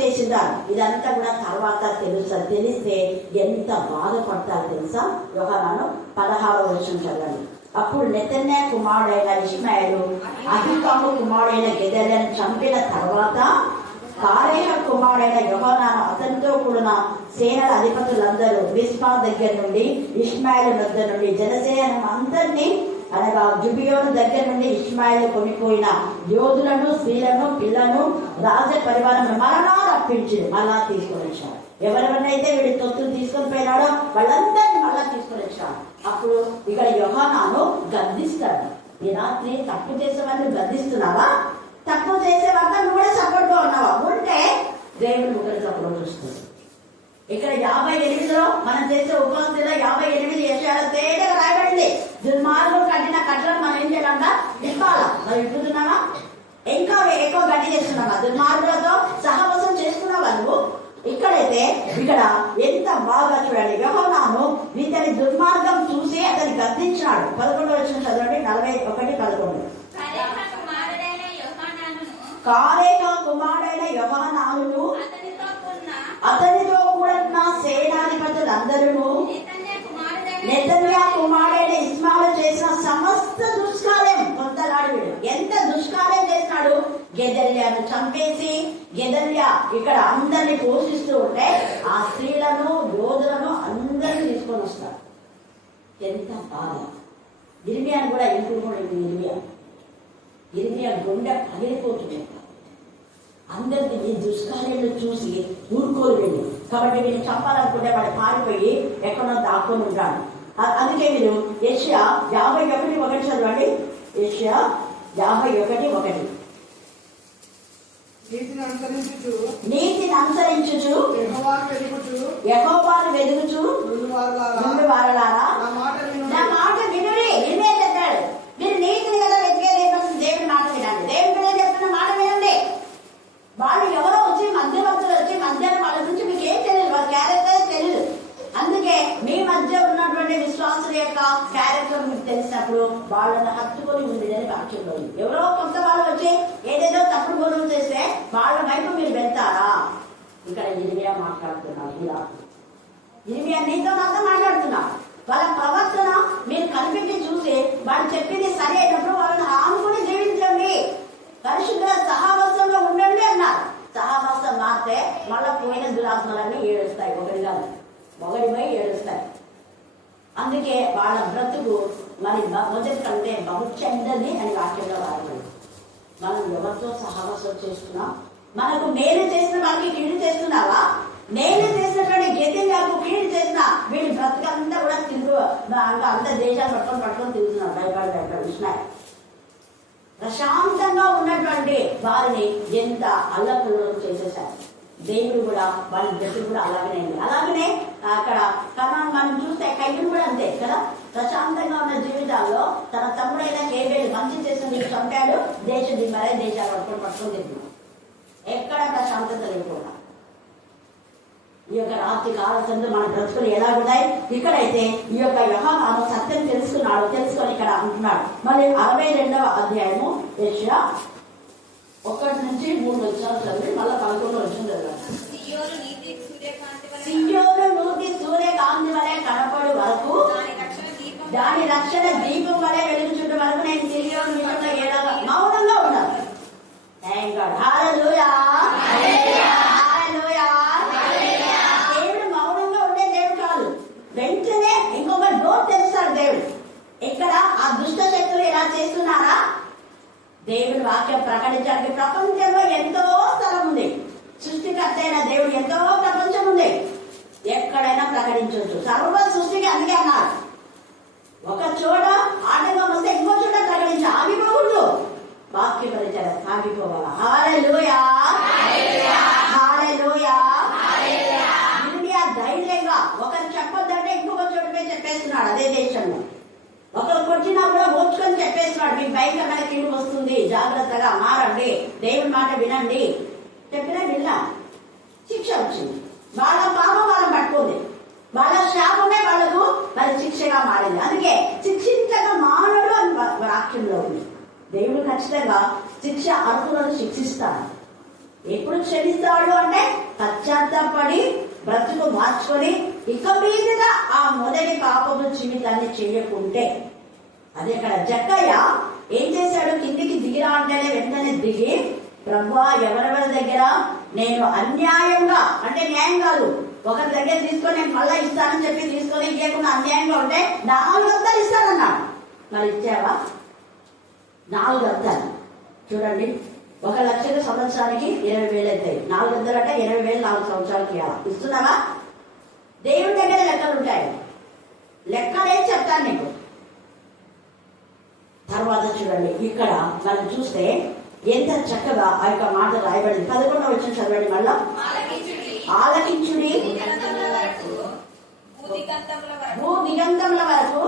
చేసిందారు. ఇదంతా కూడా తర్వాత తెలుస్తుంది. తెలిస్తే ఎంత బాధపడతారు తెలుసా? యోహాను 16వ వచనం చదవండి. అప్పుడు నెతన్యా కుమారుడైన ఇష్మాయేలు అహికాము కుమారుడైన గెదల్యాను చంపిన తర్వాత కారేహ కుమారుడైన యోహానాను అతనితో కూడిన సేనల అధిపతులందరూ మిస్పా దగ్గర నుండి ఇష్మాయేలు దగ్గర నుండి జనసేన అందరినీ అనగా గిబియోను దగ్గర నుండి ఇష్మాయేలు కొనిపోయిన యోధులను, స్త్రీలను, పిల్లను, రాజ పరివారం మరలా రప్పించి మళ్ళా తీసుకొని వచ్చాడు. ఎవరెవరినైతే వీడి తొత్తులు తీసుకొని పోయినాడో వాళ్ళందరినీ మళ్ళా తీసుకొని వచ్చాడు. అప్పుడు ఇక్కడ యోహానాను గద్దిస్తాడు. ఈ రాత్రి తప్పు చేసే వాళ్ళు గద్దిస్తున్నావా? తప్పు చేసే వాళ్ళ నువ్వు కూడా సపోర్ట్ గా ఉన్నావా? ఉంటే దేవుడు ఒకరి సపోర్ట్ చూస్తుంది. ఇక్కడ 58లో మనం చేసే ఉపవాసంలో 58 విషయాలు తేలిగా రాయబడింది. దుర్మార్గం కట్టిన కట్టడం మనం ఏం చేయాలంట? ఇప్పాలా? మనం ఇప్పుతున్నామా? ఇంకా ఎక్కువ గట్టి చేస్తున్నామా? దుర్మార్గులతో సహవాసం చేస్తున్నావా నువ్వు? ఇక్కడైతే ఇక్కడ ఎంత బాగా చూడండి. యోహానాను ఇతని దుర్మార్గం చూసి అతని గద్దించాడు. 11వ వచనం చదవండి. 41:11. కారేహ కుమారుడైన యోహానాను అతనితో కూడా సేనాధిపతులందరూ నెతన్యా కుమారుడైన ఇష్మాయేలు చేసిన సమస్త దుష్కార్యం కొంతలాడు. ఎంత దుష్కార్యం చేసినాడు? గెదల్యాను చంపేసి గెదల్యా ఇక్కడ అందరిని పోషిస్తూ ఉంటే ఆ స్త్రీలను, యోధులను అందరినీ తీసుకొని వస్తారు. ఎంత బాధ! ఇర్మియాను కూడా ఇంట్లో ఇర్మియా గుండె పగిలిపోతుంది. అందరికీ ఈ దుష్కార్యాలు చూసి ఊరుకోరు వెళ్ళి. కాబట్టి వీళ్ళు చంపాలనుకుంటే వాడు పారిపోయి ఎక్కడో దాక్కుని ఉంటాడు. అందుకే మీరు యెషయా 51:1 చదవండి. యెషయా 51:1. నీతిని అనుసరించుచు యెహోవాను వెదుగుచు నుండి వారలారా నా మాట వినుడి. నిన్నే చెప్పాడు, మీరు నీతిని కదా వెతికేది. దేవుని మాట వినండి. దేవుని చెప్తున్న మాట వినండి. వాళ్ళు ఎవరో వచ్చి మధ్యవర్తులు వచ్చి మధ్యాహ్నం వాళ్ళ నుంచి మీకు ఏం తెలియదు, వాళ్ళ క్యారెక్టర్ తెలియదు. అందుకే మీ మధ్య ఉన్నటువంటి విశ్వాసుల యొక్క క్యారెక్టర్ మీకు తెలిసినప్పుడు వాళ్ళని హత్తుకొని ఉండేదని వాక్యంలో ఉంది. ఎవరో కొత్త వాళ్ళు వచ్చి ఏదేదో తప్పుడు బోధన చేస్తే వాళ్ళ వైపు మీరు వెళ్తారా? ఇక్కడ ఇర్మియా మాట్లాడుతున్నారు. ఇలా ఇర్మియా నీతో మాత్రం మాట్లాడుతున్నా. వాళ్ళ ప్రవర్తన మీరు కనిపెట్టి చూసి వాళ్ళు చెప్పింది సరి అయినప్పుడు వాళ్ళని ఆనుకుని జీవించండి. పరిశుద్ధ సహవాసంలో ఉండండి అన్నారు. సహవాసం మారితే మళ్ళా పోయిన దురాత్మలన్నీ ఏడుస్తాయి. ఒకటిపై ఏడుస్తాయి. అందుకే వాళ్ళ బ్రతుకు మరి మొదటి కంటే బహుచెందని అని వాక్యంలో వాడబడింది. మనం ఎవరితో సహవాసం చేస్తున్నాం? మనకు మేలు చేసిన వాళ్ళకి కీడు చేస్తున్నావా? మేలు చేసినటువంటి గెదల్యాకు కీడు చేసిన వీడి బ్రతుకంతా కూడా అంత దేశాలు పట్టుకొని తిరుగుతున్నారు. భయపడి విష్ణాయి ప్రశాంతంగా ఉన్నటువంటి వారిని ఎంత అల్లకల్లోలం చేసేసారు. దేవుడు కూడా వాళ్ళ బ్రతుకు కూడా అలాగనే ఉంది. అలాగనే అక్కడ మనం చూస్తే కయ్యూను కూడా అంతే కదా. ప్రశాంతంగా ఉన్న జీవితాల్లో తన తమ్ముడైన హేబేలు మంచి చేసిన చంపాడు. దేశం దిమ్మరే దేశాలు పట్టుకొని తిరుగుతున్నాడు. ఎక్కడ ప్రశాంతత లేకుండా ఈ యొక్క రాత్రి కాలంలో మన బ్రతుకులు ఎలా ఉన్నాయి? ఇక్కడైతే ఈ యొక్క యోహాను సత్యం తెలుసుకున్నాడు. తెలుసుకొని ఇక్కడ అంటున్నాడు. మళ్ళీ 62వ అధ్యాయము యెషయా 1-3 వచనాలు చదివి మళ్ళీ 11వ వచనం చదవాలి. సియోను నూతి సూర్యకాంతి వలె కనపడు వరకు దాని రక్షణ దీపం వలె వెలుగుచుంటే వరకు నేను సియోను విషయంలో ఏలాగా మౌనంగా ఉన్నాను. Thank God. హల్లెలూయా. దేవుడు మౌనంగా ఉండే దేవుడు కాదు. వెంటనే ఇంకొక డోర్ తెలుస్తాడు దేవుడు. ఇక్కడ ఆ దుష్ట శక్తులు ఎలా చేస్తున్నారా? దేవుడి వాక్యం ప్రకటించడానికి ప్రపంచంలో ఎంతో స్థలం ఉంది. సృష్టికర్త అయిన దేవుడు ఎంతో ప్రపంచం ఉంది. ఎక్కడైనా ప్రకటించవచ్చు. సర్వ సృష్టికి అందుకే అన్నాడు, ఒక చోట ఆటంకం వస్తే ఇంకో చోట ప్రకటించి ఆగిపోకూడదు. వాక్య పరిచయం సాగిపోవాలా. హల్లెలూయా. హల్లెలూయా. ఇండియా ధైర్యంగా ఒకరు చెప్పొద్దంటే ఇంకొక చోటపై చెప్పేస్తున్నాడు. అదే దేశంలో ఒకరు కొట్టినా కూడా ఓర్చుకొని చెప్పేస్తున్నాడు, మీకు భయంకరమైన కీడు వస్తుంది, జాగ్రత్తగా మారండి, దేవుని మాట వినండి. చెప్పినా విన్నా శిక్ష వచ్చింది. వాళ్ళ పాపం వాళ్ళని పట్టుకుంది. వాళ్ళ శాపమే వాళ్ళకు మరి శిక్షగా మారింది. అందుకే శిక్షించగా మానడు అని వాక్యంలో ఉంది. దేవుడు ఖచ్చితంగా శిక్ష అర్హులను శిక్షిస్తాడు. ఎప్పుడు క్షమిస్తాడు అంటే పశ్చాత్తాపడి బ్రతుకు మార్చుకొని ఇక మీదుగా ఆ మొదటి పాపము జీవితాన్ని చేయకుంటే. అదే ఇక్కడ జక్కయ్య ఏం చేశాడు, కిందికి దిగిరా అంటేనే వెంటనే దిగి, ప్రభువా ఎవరెవరి దగ్గర నేను అన్యాయంగా, అంటే న్యాయం కాదు, ఒకరి దగ్గర తీసుకొని నేను మళ్ళీ ఇస్తానని చెప్పి తీసుకొని ఇవ్వకుండా అన్యాయంగా ఉంటే 400 ఇస్తానన్నాడు. మరి ఇచ్చావా? 400. చూడండి, 1,00,000 సంవత్సరానికి 20,000 అవుతాయి. 400 అంటే 20,000 4 సంవత్సరాలకి ఇస్తున్నావా? దేవుడి దగ్గర లెక్కలు ఉంటాయి. లెక్కలే చెప్తాను నీకు. తర్వాత చూడండి, ఇక్కడ మనం చూస్తే ఎంత చక్కగా ఆ యొక్క మాట రాయబడింది. 11వ వచనం చదవండి మళ్ళా. ఆలకించుడి భూదిగంతముల వరకు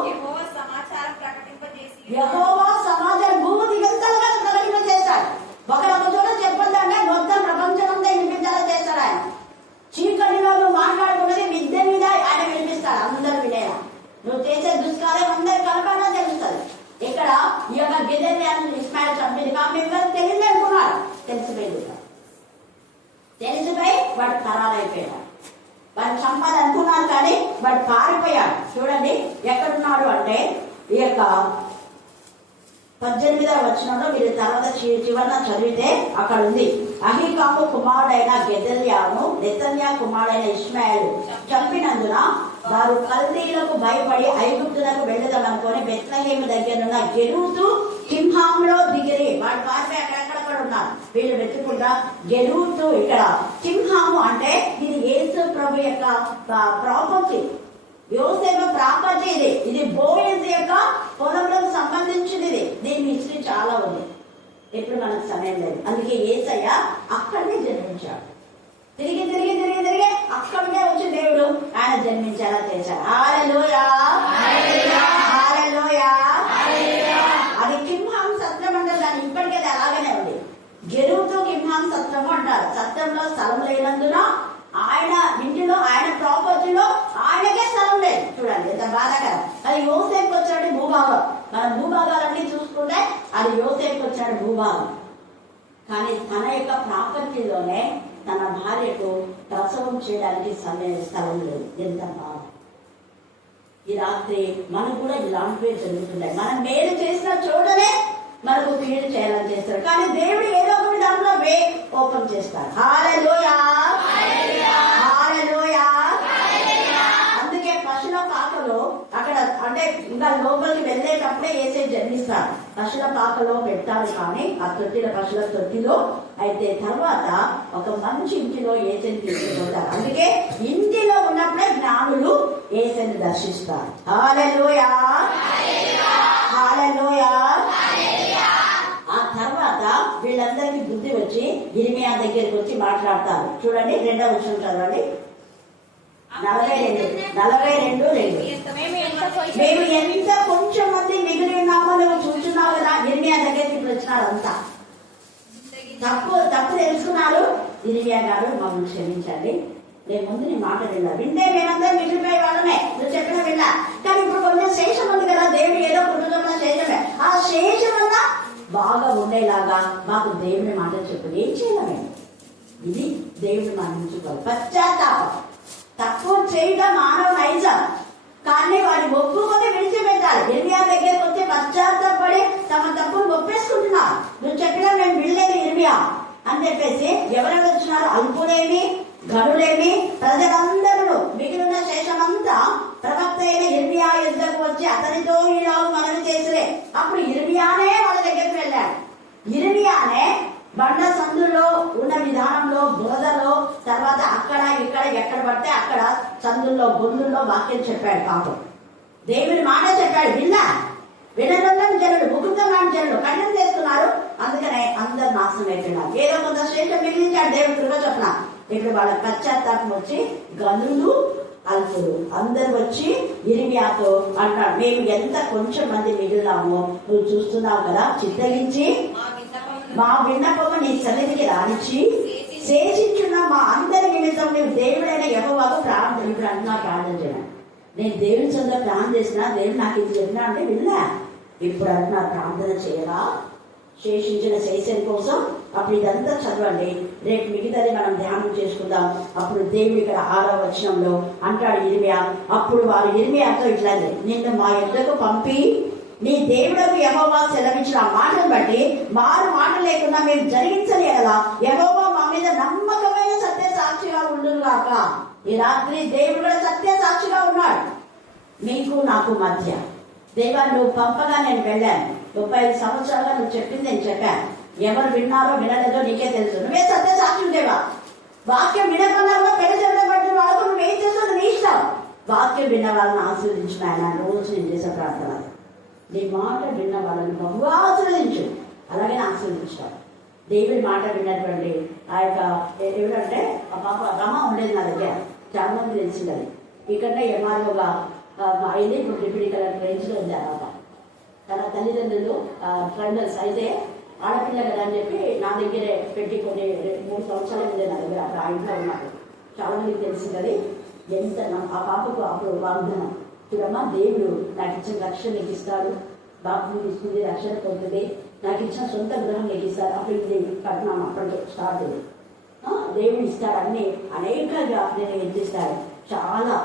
యెహోవా సమాచారం భూదిగంతాలుగా ప్రకటింపజేస్తాడు. ఒక చోట చెప్పొద్దంటే మొత్తం ప్రపంచమంతా వినిపించాలని చేస్తాడు ఆయన. చీకటిలో నువ్వు మాట్లాడుకున్నది మిద్దె మీద ఆయన వినిపిస్తాడు, అందరూ వినేలా. నువ్వు చేసే దుష్కార్యం అందరు కలపడా తెలుస్తుంది. ఇక్కడ ఈ యొక్క గెదెల్యాను ఇస్మాయిల్ చంపింది కాబట్టి తెలియదు అనుకున్నాడు. తెలిసిపోయి వాడు ఖరారైపోయాడు. వాడు చంపాలి అనుకున్నాడు కానీ వాడు పారిపోయాడు. చూడండి ఎక్కడున్నాడు అంటే ఈ యొక్క 18వ వచనంలో మీరు తర్వాత చివరన చదివితే అక్కడ ఉంది. అహీకాము కుమారుడైన గెదెల్యాను నెతన్యా కుమారుడైన ఇష్మాయేలు చంపినందున వారు కల్దీయులకు భయపడి ఐగుప్తులకు వెళ్ళదామనుకొని బెత్లెహేము దగ్గరున్న గెరూతు కింహాంలో దిగిరి. వాడు పారిపోయి అక్కడక్కడ ఉన్నారు. వీళ్ళు వెతుకుంటా గెరూతు, ఇక్కడ కింహాము అంటే ఇది యేసు ప్రభు యొక్క ప్రాపర్టీ, యోసేపు ప్రాపర్టీ. ఇది బోయజ్ యొక్క పొలంలో సంబంధించినది. దీని హిస్టరీ చాలా ఉంది, ఇప్పుడు మనకు సమయం లేదు. అందుకే యేసయ్య అక్కడనే జన్మించాడు. తిరిగి తిరిగి తిరిగి తిరిగి అక్కడికే వచ్చి దేవుడు ఆయన జన్మించేలా చేశాడు. హల్లెలూయా, హల్లెలూయా. అది కింహాం సత్రం అంటే దాని ఇప్పటికే అలాగనే ఉంది. గెరూతు కింహాం సత్రము అంటారు. సత్రంలో స్థలం లేనందున ఆయన ఇంటిలో ఆయన ప్రాపర్టీలో ఆయనకే స్థలం లేదు. చూడండి ఎంత బాధాకరం. అది యోసేపు వచ్చాడు భూభాగం. మన భూభాగాలన్నీ చూసుకుంటే అది యోసేపు వచ్చాడు భూభాగం. కానీ తన యొక్క ప్రాపర్టీలోనే తన భార్యకు ప్రసవం చేయడానికి స్థలం లేదు. ఎంత బాధ. ఈ రాత్రి మనకు కూడా ఇలాంటివే జరుగుతున్నాయి. మనం మేలు చేసిన చోటనే మనకు కీడు చేయాలని చేస్తాడు. కానీ దేవుడు ఏదో ఒకటి దాంట్లో వే ఓపెన్ చేస్తాడు. హల్లెలూయా, హల్లెలూయా. అందుకే పశుల పాకలో అక్కడ అంటే ఇంకా లోపలికి వెళ్ళేటప్పుడే ఏసే జన్మిస్తాడు. పశుల పాకలో పెట్టాలి కానీ ఆ తొట్టిలో పశుల తొట్టిలో అయితే తర్వాత ఒక మంచి ఇంటిలో ఏసైని తీసుకుపోతారు. అందుకే ఇంటిలో ఉన్నప్పుడే జ్ఞానులు ఏసైని దర్శిస్తారు. హల్లెలూయా, హల్లెలూయా. ఆ తర్వాత వీళ్ళందరికీ బుద్ధి వచ్చి ఇర్మియా దగ్గరికి వచ్చి మాట్లాడతారు. చూడండి 2వ వచనం చదవండి. 42:2 మేము ఎంత కొంచెం మంది మిగిలి ఉన్నామో నువ్వు చూస్తున్నావు కదా. ఇర్మియా దగ్గరికి ఇప్పుడు వచ్చినారు. అంతా తప్పు తెలుసుకున్నారు. ఇర్మియా గారు మమ్మల్ని క్షమించండి, నేను ముందు నీ మాట విన్నా, వింటే మేమందరం మిగిలిపోయే వాళ్ళమే, నువ్వు చెప్పిన విన్నా. కానీ ఇప్పుడు కొంచెం శేషం ఉంది కదా, దేవుడు ఏదో కుటుంబంలో శేషమే. ఆ శేషం వల్ల బాగా ఉండేలాగా మాకు దేవుని మాట చెప్పు. ఏం చేయడమే ఇది దేవుడు మన్నించుకోవాలి. పశ్చాత్తాపం, తక్కువ చేయడం మానవ నైజం. కానీ వారి ఒప్పుకొని విడిచిపెట్టాలి. ఇర్మియా దగ్గరకు వచ్చి పశ్చాత్తాపడి తమ తప్పును ఒప్పేసుకుంటున్నారు. నువ్వు చెప్పినా మేము వినలేదు ఇర్మియా అని చెప్పేసి ఎవరెవరు వచ్చినారు, అల్పులేమి గనులేమి ప్రజలందరూ మిగిలిన శేషమంతా ప్రవక్త అయిన ఇర్మియా యుద్ధకు వచ్చి అతనితో ఇలా మనవి చేసిరే. అప్పుడు ఇర్మియానే వాళ్ళ దగ్గరికి వెళ్ళాడు. ఇర్మియానే బండ సందులో ఉన్న విధానంలో బురదలో తర్వాత అక్కడ ఇక్కడ ఎక్కడ పడితే అక్కడ సందుల్లో గొంతుల్లో వాక్యం చెప్పాడు. పాపం దేవుని మాట చెప్పాడు. వినడం జనులు ముకుందమైన జనులు ఖండం చేస్తున్నారు. అందుకనే అందరు నాశనం అయిపోయినారు. ఏదో కొంత శ్రేష్టం మిగిలించాడు దేవుడు కృప చొప్పున. ఇప్పుడు వాళ్ళ పశ్చాత్తాపం వచ్చి గనులు అల్పులు అందరు వచ్చి ఇర్మియాతో అంటాడు, మేము ఎంత కొంచెం మంది మిగిలినామో నువ్వు చూస్తున్నావు కదా, చిత్తగించి మా విన్నపము నీ సన్నిధికి రానిచ్చి శేషించున్న మా అందరి నిమిత్తం నువ్వు దేవుడైన యెహోవాకు ప్రార్థన. ఇప్పుడు అంటున్నా ప్రార్థన చేయను. నేను దేవుని సొంత ప్రార్థన చేసినా దేవుడు నాకు ఇది చెప్పినా అంటే విన్నా. ఇప్పుడు అంటున్నా ప్రార్థన చేయరా శేషించిన శేషం కోసం. అప్పుడు ఇదంతా చదవండి. రేపు మిగతాది మనం ధ్యానం చేసుకుందాం. అప్పుడు దేవుడు ఇక్కడ 6వ వచనంలో అంటాడు ఇర్మియా, అప్పుడు వారు ఇర్మియాతో ఇట్లా, నిన్ను మా యొద్దకు పంపి నీ దేవుడకు యెహోవా సెలవించిన ఆ మాటను బట్టి మారు మాట లేకుండా మేము జరిగించలేగలా యెహోవా మా మీద నమ్మకమైన సత్య సాక్షిగా ఉండుగాక. ఈ రాత్రి దేవుడు కూడా సత్య సాక్షిగా ఉన్నాడు నీకు నాకు మధ్య. దేవా నువ్వు పంపగా నేను వెళ్ళాను, 35 సంవత్సరాలుగా నువ్వు చెప్పింది నేను చెప్పాను. ఎవరు విన్నారో వినలేదో నీకే తెలుసు. నువ్వే సత్య సాక్షి దేవా. వాక్యం వినకుండా పెళ్లి చేయబట్టి వాళ్ళకు నువ్వేం చేస్తావు నీ ఇష్టం. వాక్యం విన్న వాళ్ళని ఆశీర్వదించిన ఆయన రోజు నేను చేసే ప్రార్థన, నీ మాట విన్న వాళ్ళని బహు ఆశీర్వదించు, అలాగే ఆశీర్వదించాడు. దేవుడి మాట విన్నటువంటి ఆ యొక్క ఎవరంటే ఆ పాప రమ ఉండేది నా దగ్గర, చాలా మంది తెలిసింది. అది ఇక్కడనే ఎంఆర్ఓగా అయింది, ఇప్పుడు డిప్యూటీ కలెక్టర్ రేంజ్లో ఉంది ఆ పాప. తన తల్లిదండ్రులు ట్రైనర్స్ అయితే ఆడపిల్ల కదా అని చెప్పి నా దగ్గరే పెట్టి కొన్ని 3 సంవత్సరాలు ఉంది నా దగ్గర. అక్కడ ఆ ఇంట్లో ఉన్నాడు, చాలా మందికి తెలిసింది. అది ఎంత ఆ పాపకు అప్పుడు వాగ్దానం, చూడమ్మా దేవుడు నాకు ఇచ్చిన రక్షణ నీకు ఇస్తాడు, బాబు ఇస్తుంది, రక్షణ పొందుతుంది, నాకు ఇచ్చిన సొంత గృహం నీకు ఇస్తాడు. అప్పుడు ఇది కట్నం అప్పటితో స్టార్ట్ అయింది. దేవుడు ఇస్తాడు అన్ని అనేకంగా నేను హెచ్చిస్తాడు. చాలా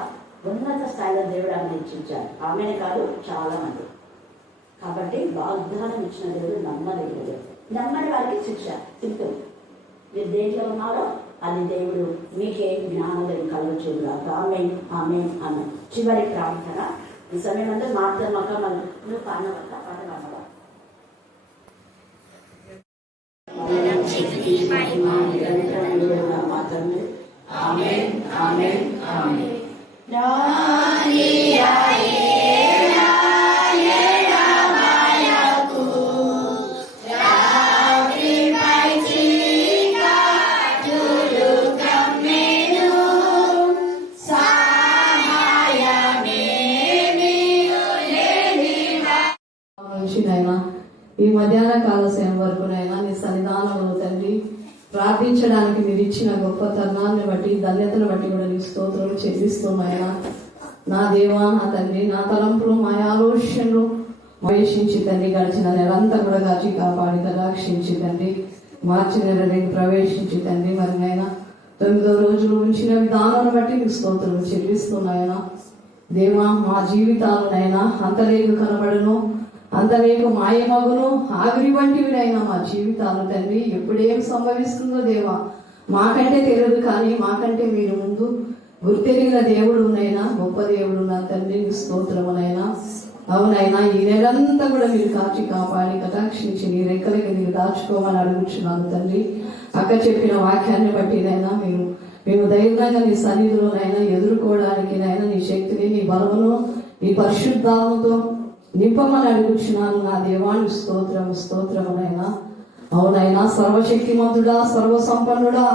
ఉన్నత స్థాయిలో దేవుడు ఆమె హెచ్చించాడు. ఆమెనే కాదు చాలా మంది. కాబట్టి వాగ్దానం ఇచ్చిన దేవుడు నమ్మలేదు, నమ్మని వారికి శిక్ష. సింపుల్. మీరు దేంట్లో ఉన్నారో అది దేవుడు మీకే జ్ఞానోదయం కలుగుచుగాక. ఆమేన్ ఆమేన్ ఆమేన్. చివరి ప్రార్థన ఈ సమయం అంతా మాట్లాడమాక మనం నువ్వు పాడవక పాడమాక. ఆమేన్ ఆమేన్ ఆమేన్. ఈ మధ్యాహ్న కాల సమయం వరకునైనా నీ సన్నిధానంలో తండ్రి ప్రార్థించడానికి మీరు ఇచ్చిన గొప్ప తరుణాన్ని బట్టి, ధన్యతను బట్టి కూడా నీ స్తోత్రం చెల్లిస్తున్నాయన. నా దేవా, నా తండ్రి, నా తలంపులు, మా ఆలోచనలు ప్రవేశించి తండ్రి గడిచిన నెలంతా కూడా కాచి కాపాడి రక్షించి తండ్రి మార్చి నెలలోకి ప్రవేశించి తండ్రి మరి నైనా 9వ రోజులు ఉంచిన విధానాన్ని బట్టి నీ స్తోత్రం చెల్లిస్తున్నాయన. దేవా, మా జీవితాలనైనా అంతలేకు కనబడును, అంతలేకు మాయమగును, ఆవిరి వంటివినైనా మా జీవితాలు తండ్రి ఎప్పుడేం సంభవిస్తుందో దేవా మాకంటే తెలియదు, కానీ మాకంటే మీరు ముందు గుర్తెరిగిన దేవుడు నైనా, గొప్ప దేవుడు నా తండ్రి స్తోత్రమునైనా. అవునైనా ఈ నెలంతా కూడా మీరు కాచి కాపాడి కటాక్షించి నీ రెక్కలకి మీరు దాచుకోమని అడుగుచున్నాను తండ్రి. అక్క చెప్పిన వాక్యాన్ని బట్టి నైనా మేము ధైర్యంగా నీ సన్నిధిలోనైనా ఎదుర్కోవడానికి నైనా నీ శక్తిని, నీ బలమును, నీ పరిశుద్ధాలతో నింపమని అడుగుచున్నాను నా దేవానికి స్తోత్రమునైనా. అవునైనా సర్వశక్తిమంతుడా, సర్వసంపన్నుడా,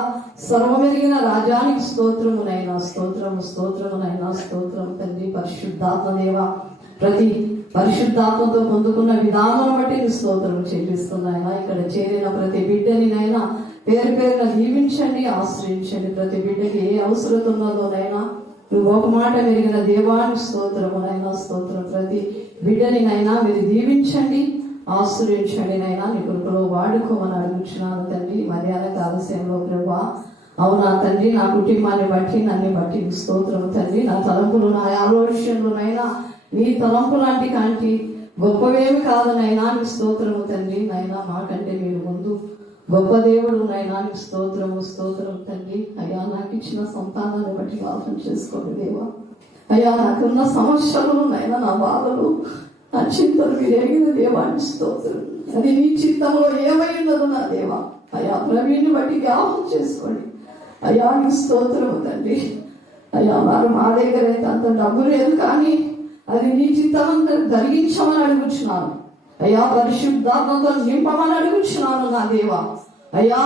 సర్వమెరిగిన రాజానికి స్తోత్రమునైనా. స్తోత్రమునైనా స్తోత్రం తండ్రి. పరిశుద్ధాత్మ దేవ, ప్రతి పరిశుద్ధాత్మతో పొందుకున్న విధానం బట్టి నీ స్తోత్రం చెల్లిస్తున్నాయినా. ఇక్కడ చేరిన ప్రతి బిడ్డని నైనా పేరు పేరున దీవించండి, ఆశ్రయించండి. ప్రతి బిడ్డకి ఏ అవసరం ఉన్నదోనైనా నువ్వు ఒక మాట మెరిగిన దేవానికి స్తోత్రమునైనా స్తోత్రం. ప్రతి బిడ్డని నైనా మీరు దీవించండి, ఆశ్రయించండి నైనా. నీ కృపలో వాడుకోమని అడుగుచున్నాను తండ్రి. మర్యాద కాలశయంలో ప్రభా, అవునా తండ్రి, నా కుటుంబాన్ని బట్టి నన్ను బట్టి స్తోత్రం తండ్రి. నా తలంపులు, నా ఆలోచనలునైనా నీ తలంపు లాంటి కాంటి గొప్పవేమి కాదు నైనా. నీ స్తోత్రము తండ్రి. నైనా మాకంటే మీరు ముందు గొప్ప దేవుడు నైనా. నీ స్తోత్రం తండ్రి. అయ్యా, నాకు ఇచ్చిన సంతానాన్ని బట్టి ఆలోచన చేసుకోండి దేవా. అయ్యా, నాకున్న సమస్యలు నైనా, నా బాధలు, నా చింతలు మీరు ఎరిగిన దేవాన్ని స్తోత్రం. అది నీ చిత్తంలో ఏమైందో నా దేవా. అయ్యా, ప్రవీణ్ని బట్టి జ్ఞాపకం చేసుకోండి అయ్యా. నీ స్తోత్రము తండ్రి. అయ్యా, వారు మా దగ్గర అయితే అంత డబ్బు లేదు, కానీ అది నీ చిత్తాన్ని జరిగించమని అడుగుచున్నాను అయ్యా. పరిశుద్ధాత్మతో నింపమని అడుగుచున్నాను నా దేవా. అయ్యా